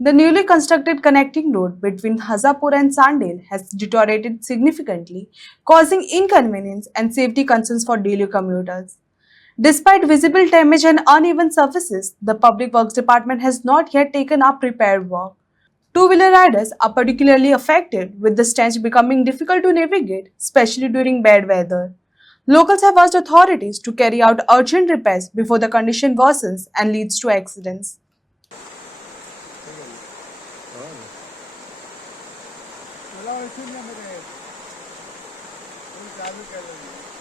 The newly constructed connecting road between Hasapur and Chandel has deteriorated significantly, causing inconvenience and safety concerns for daily commuters. Despite visible damage and uneven surfaces, the Public Works Department has not yet taken up repair work. Two-wheeler riders are particularly affected, with the stench becoming difficult to navigate, especially during bad weather. Locals have asked authorities to carry out urgent repairs before the condition worsens and leads to accidents. चलाओ इसीलिए मेरे चालू कर देंगे